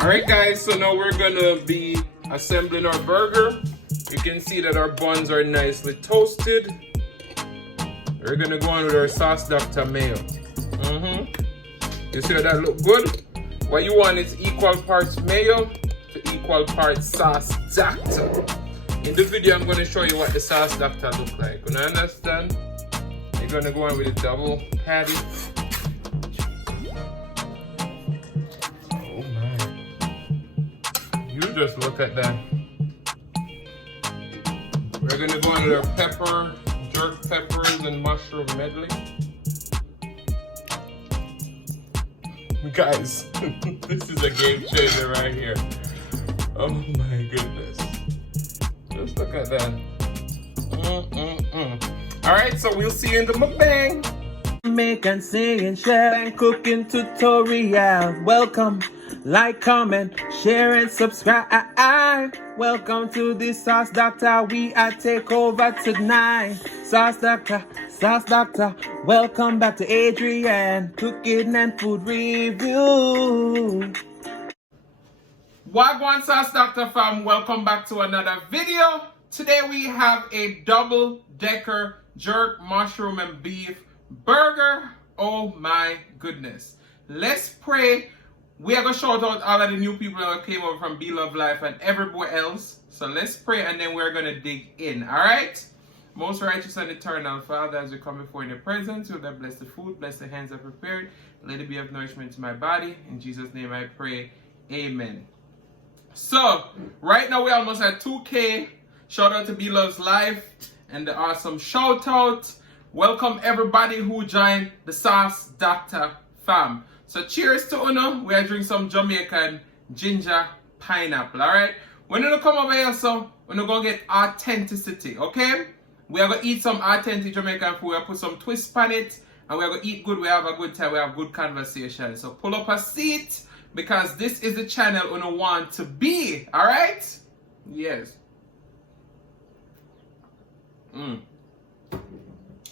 Alright guys, so now we're gonna be assembling our burger. You can see that our buns are nicely toasted. We're gonna go on with our Sauce Dackta Mayo. You see how that look good? What you want is equal parts mayo to equal parts Sauce Dackta. In the video, I'm gonna show you what the Sauce Dackta look like. You understand? You're gonna go on with a double patty. Oh my. You just look at that. We're gonna go on with our pepper, jerk peppers, and mushroom medley. Guys, this is a game changer right here. Oh my goodness. Just look at that. Alright, so we'll see you in the mukbang. Make and sing and share and cooking tutorial. Welcome, like, comment, share and subscribe. Welcome to the Sauce Dackta. We are take over tonight. Sauce Dackta, Sauce Dackta. Welcome back to Adrian, cooking and food review. Gwaan Sauce Dackta fam, welcome back to another video. Today we have a double-decker jerk, mushroom, and beef burger. Oh my goodness. Let's pray. We are going to shout out all of the new people that came over from Be Love Life and everywhere else. So let's pray and then we're going to dig in. Alright? Most righteous and eternal Father, as we come before in your presence, you that bless the food, bless the hands that prepared. Let it be of nourishment to my body. In Jesus' name I pray. Amen. So, right now we're almost at 2K. Shout out to Be Love's Life and the awesome shout out. Welcome everybody who joined the Sauce Dackta fam. So cheers to Uno. We are drinking some Jamaican ginger pineapple. Alright? When you come over here, so we're going to get authenticity. Okay? We are going to eat some authentic Jamaican food. We put some twist on it. And we're going to eat good. We have a good time. We have good conversation. So pull up a seat. Because this is the channel Uno want to be. Alright? Yes.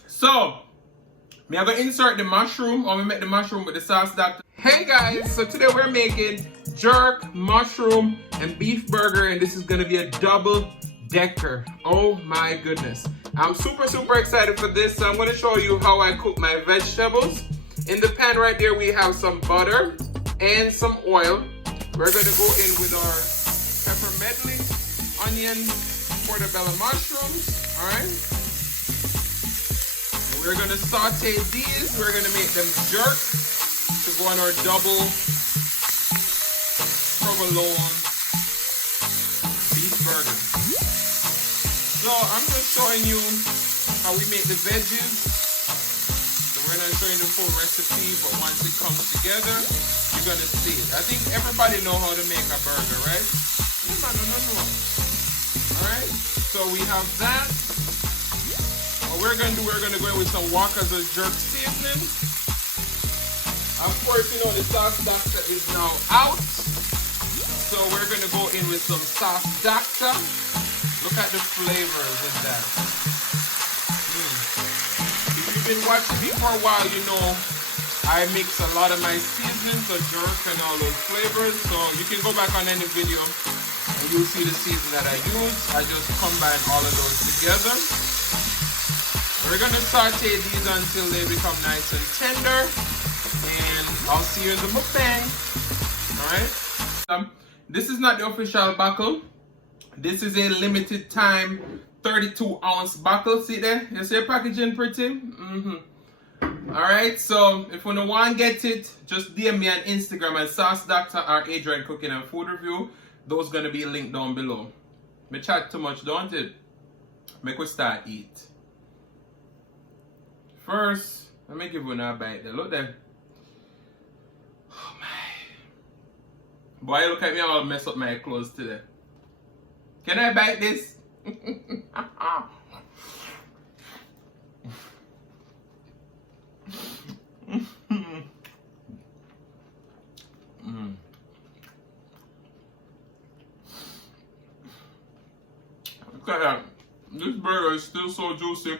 So, me are going to insert the mushroom, or we make the mushroom with the Sauce Dackta. Hey guys, so today we're making jerk, mushroom, and beef burger, and this is going to be a double-decker. Oh my goodness. I'm super excited for this. So I'm going to show you how I cook my vegetables. In the pan right there, we have some butter and some oil. We're going to go in with our pepper medley, onion, portobello mushrooms. Alright? We're going to saute these. We're going to make them jerk to go on our double provolone beef burger. So I'm just showing you how we make the veggies. So we're not showing the full recipe, but once it comes together, you're going to see it. I think everybody know how to make a burger, right? No. Alright, so we have that. What we're going to do, we're going to go in with some Walker's jerk seasoning. Of course, you know the Sauce Dackta is now out. So we're going to go in with some Sauce Dackta. Look at the flavors in that. If you've been watching me for a while, you know I mix a lot of my seasonings, the jerk and all those flavors. So you can go back on any video and you'll see the season that I use. I just combine all of those together. We're going to saute these until they become nice and tender. And I'll see you in the mukbang. Alright? This is not the official buckle. This is a limited time 32-ounce buckle. See there? You see the packaging pretty? Alright, so if you don't want to get it, just DM me on Instagram at Sauce Dackta or Adrian Cooking and Food Review. Those going to be linked down below. Me chat too much, don't it? Make we start eat. First, let me give you a bite there. Look there. Oh my. Boy, look at me, I'll mess up my clothes today. Can I bite this? Look at that. This burger is still so juicy.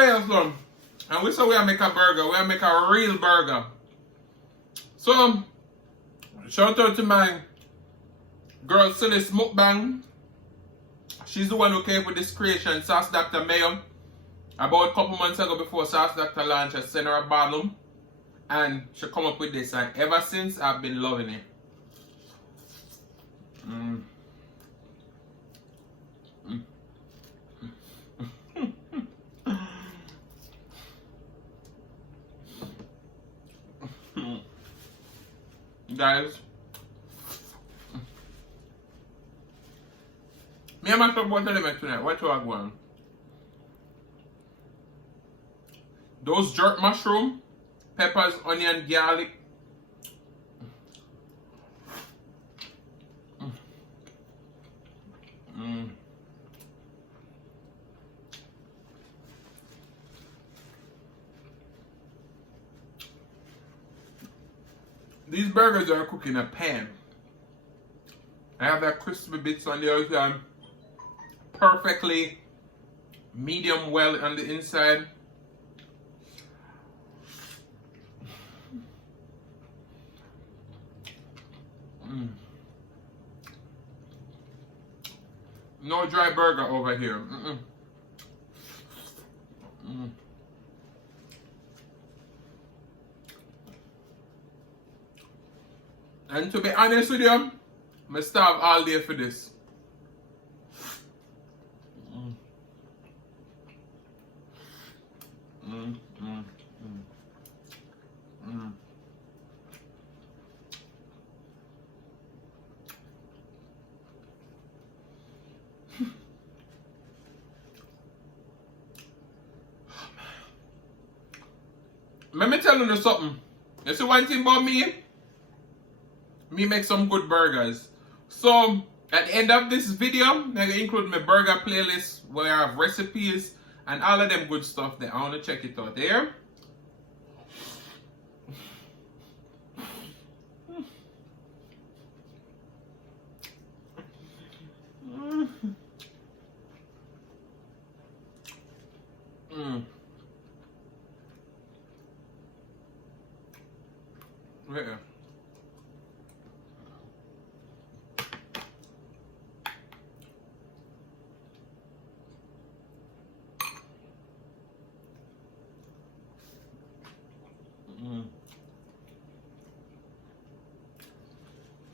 way, son. And we say we make a burger. We make a real burger. So, shout out to my girl Sylis Mukbang. She's the one who came up with this creation, Sauce Dackta Mayo. About a couple months ago before Sauce Dackta launched, I sent her a bottle. And she come up with this. And ever since, I've been loving it. Guys, me and my top water limit tonight. What you are going? Those jerk mushroom, peppers, onion, garlic. These burgers are cooked in a pan. I have that crispy bits on the outside, perfectly medium well on the inside. No dry burger over here. And to be honest with you, I'm starve all day for this. Let me tell you something. You see one thing about me? Me make some good burgers. So at the end of this video, I'm gonna include my burger playlist where I have recipes and all of them good stuff there. I wanna check it out there. Yeah.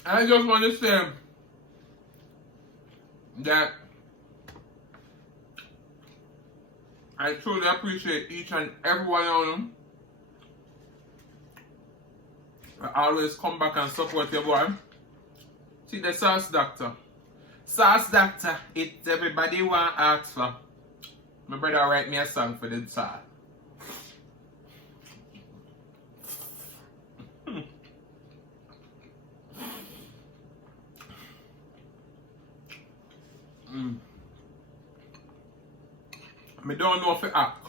I just want to say that I truly appreciate each and every one of them. I always come back and support your boy. See the Sauce Dackta. Sauce Dackta, it's everybody want to ask for. My brother write me a song for the sauce. I don't know if it act.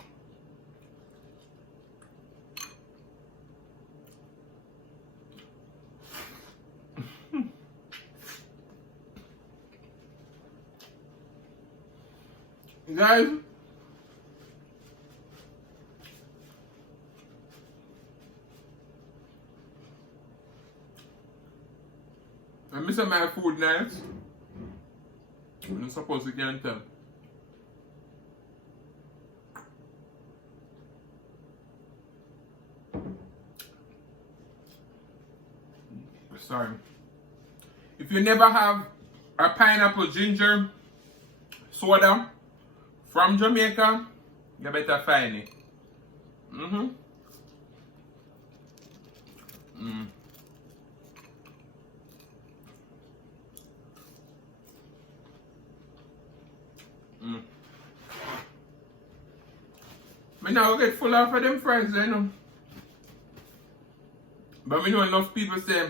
Guys, I miss my food night. I'm not supposed to get tell. Sorry. If you never have a pineapple ginger soda from Jamaica, you better find it. Me now get full off of them fries, you know. But we know enough people say,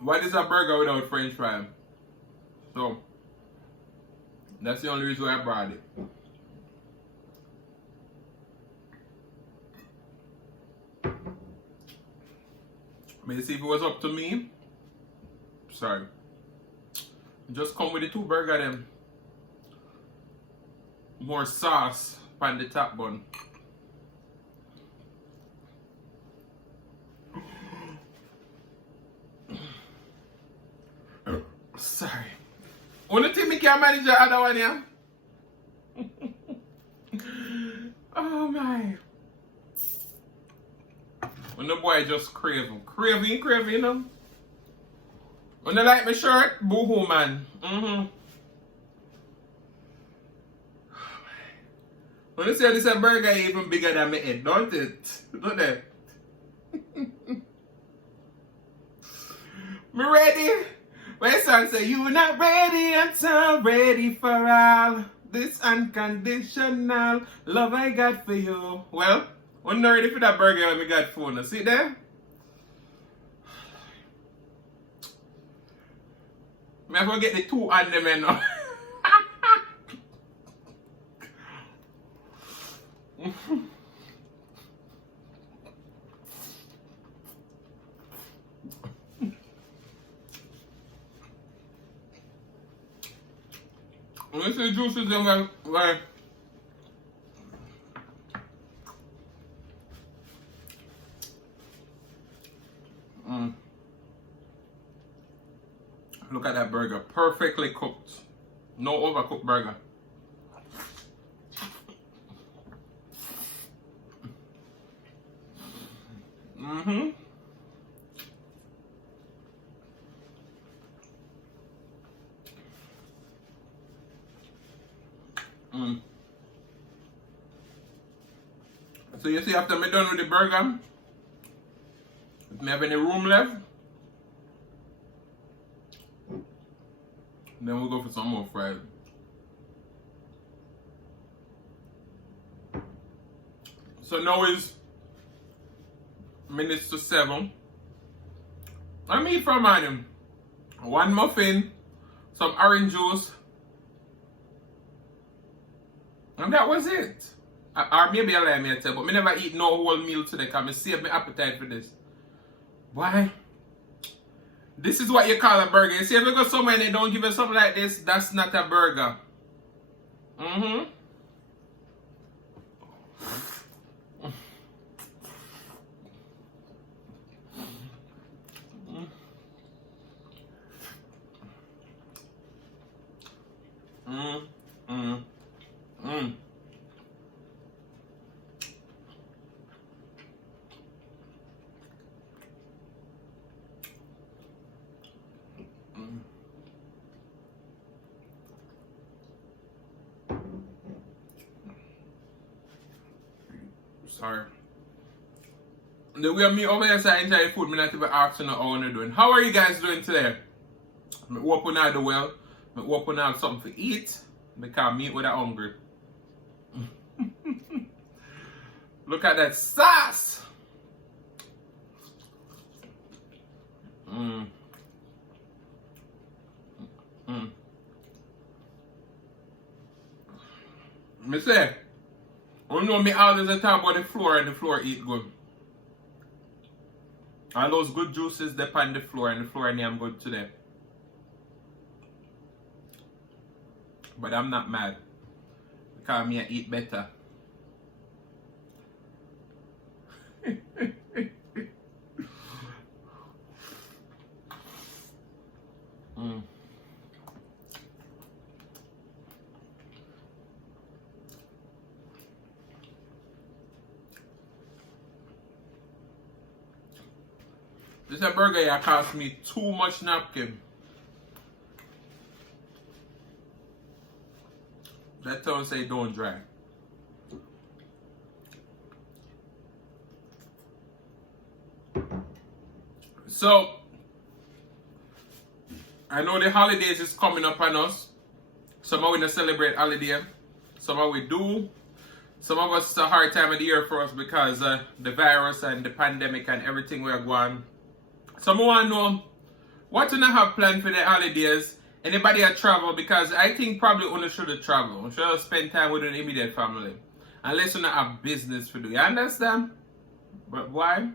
what is a burger without French fries? So, that's the only reason why I brought it. But you see, if it was up to me, sorry, just come with the two burger them. More sauce on the top bun. Sorry. Only thing me can manage the other one, yeah? Oh my. When the boy just craving, you know? When they like my shirt, boo-hoo, man. When they say this a burger even bigger than my head, don't it? Don't it? Me ready? My son say, you not ready until ready for all this unconditional love I got for you. Well, I'm not ready for that burger when we got phone. See there? Me have to get the two on them now. Let's see the juices in there. Right. Look at that burger, perfectly cooked. No overcooked burger. So you see, after I'm done with the burger, if I have any room left, then we'll go for some more fries. So now it's minutes to 7. I mean from him. One muffin, some orange juice, and that was it. Or maybe I lie me tell, but I never eat no whole meal today because I save my appetite for this. Why? This is what you call a burger. You see, if you go somewhere and they don't give you something like this, that's not a burger. Sorry. The way me over here say enjoy food, me not even asking how you're doing. How are you guys doing today? I hope you all do well. I hope you all have something to eat because me with that hungry. Look at that sauce. Me say, you know me always talk about the floor and the floor eat good. All those good juices they on the floor and the floor and I'm good today. But I'm not mad because me I eat better. This a burger here cost me too much napkin. That town say don't dry. So I know the holidays is coming up on us. Some of we don't celebrate holiday. Some of we do. Some of us it's a hard time of the year for us because the virus and the pandemic and everything we are going. Some want to know what you have planned for the holidays. Anybody that travel, because I think probably only should have traveled. You should have spent time with an immediate family. Unless you don't have business to do. You understand? But why?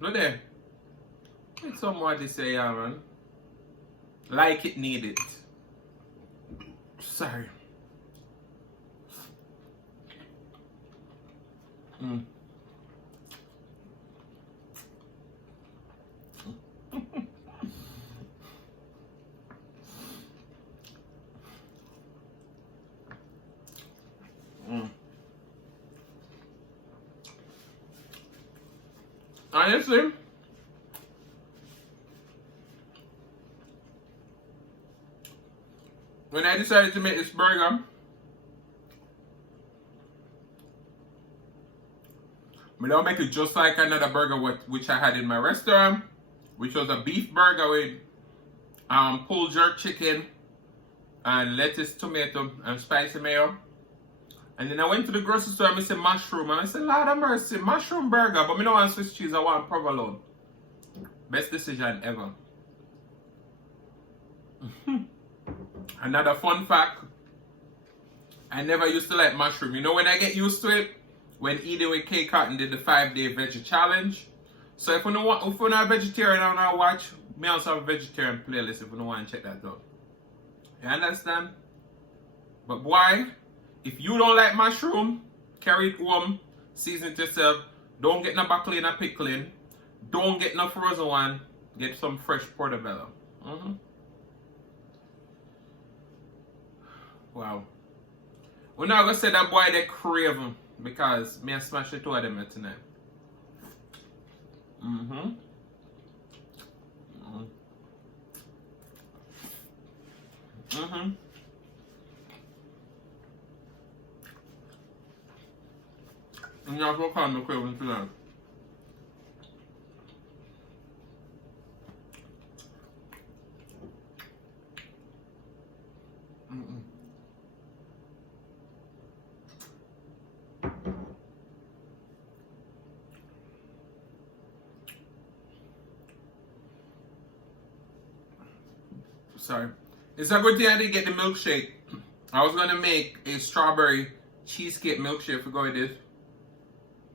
Look there. It's somewhat to say, yeah, man. like it needed. Sorry. Mm. Honestly, when I decided to make this burger, I don't make it just like another burger which I had in my restaurant, which was a beef burger with pulled jerk chicken and lettuce, tomato, and spicy mayo. And then I went to the grocery store and I said mushroom. And I said, Lord have mercy, mushroom burger. But I don't want Swiss cheese, I want provolone. Best decision ever. Another fun fact. I never used to like mushroom. You know when I get used to it? When Eating with K Cotton did the 5-day veggie challenge. So if you're not a vegetarian and I watch, me also have a vegetarian playlist if you don't want to check that out. You understand? But boy, if you don't like mushroom, carry it home, season it yourself. Don't get no broccoli and a pickling. Don't get no frozen one. Get some fresh portobello. Wow. We're not gonna say that boy they crave him because me I smash the two of them tonight. And that's what kind of craving tonight. Sorry. It's a good thing I didn't get the milkshake. I was gonna make a strawberry cheesecake milkshake for going this.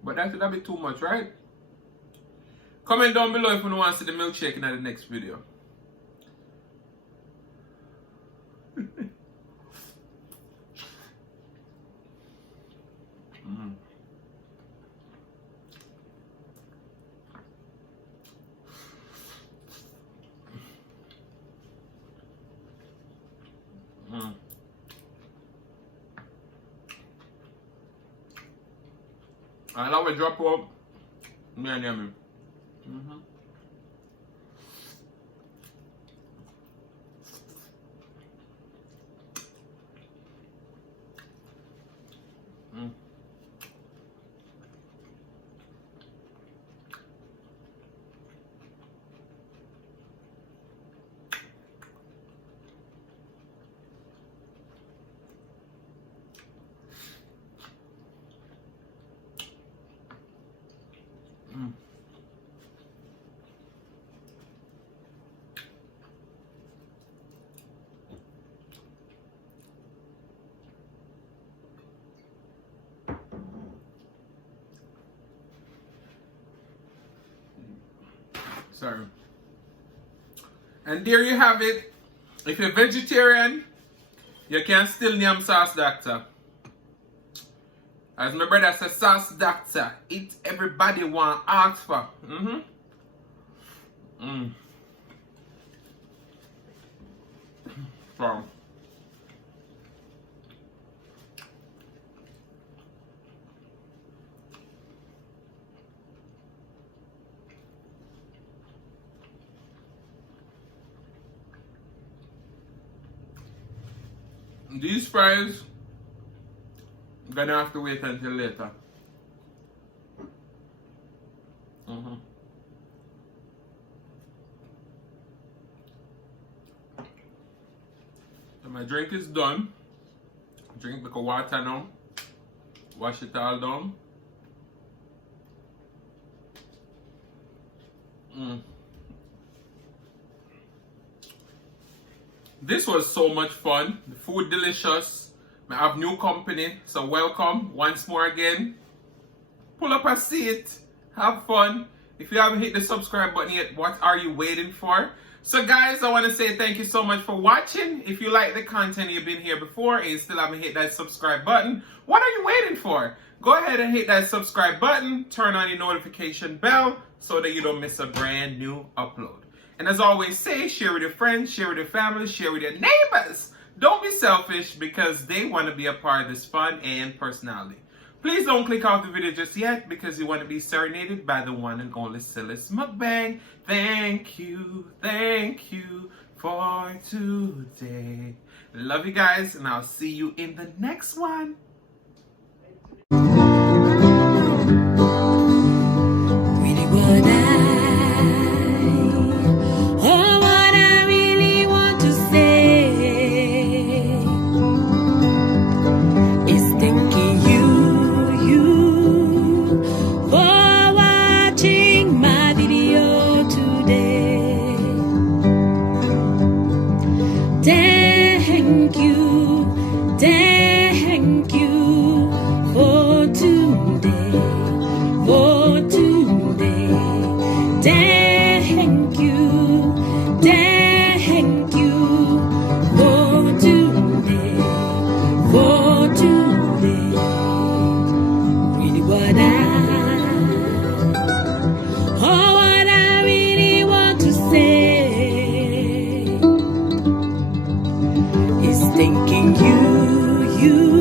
But that would be too much, right? Comment down below if you want to see the milkshake in the next video. I love a drop up. Me and yummy. Sorry. And there you have it. If you're vegetarian, you can still name Sauce Dackta. As my brother says, Sauce Dackta. It everybody want ask for. So. These fries, I'm gonna have to wait until later. So my drink is done. Drink like a water now. Wash it all down. This was so much fun. The food delicious. I have new company, so welcome once more again. Pull up a seat, have fun. If you haven't hit the subscribe button yet, what are you waiting for? So guys, I want to say thank you so much for watching. If you like the content, you've been here before and you still haven't hit that subscribe button, what are you waiting for? Go ahead and hit that subscribe button, turn on your notification bell so that you don't miss a brand new upload. And as I always say, share with your friends, share with your family, share with your neighbors. Don't be selfish because they want to be a part of this fun and personality. Please don't click off the video just yet because you want to be serenaded by the one and only Sylis Mukbang. Thank you for today. Love you guys and I'll see you in the next one. Thank you for today, for today. Thank you for today, for today. Really what what I really want to say is thanking you.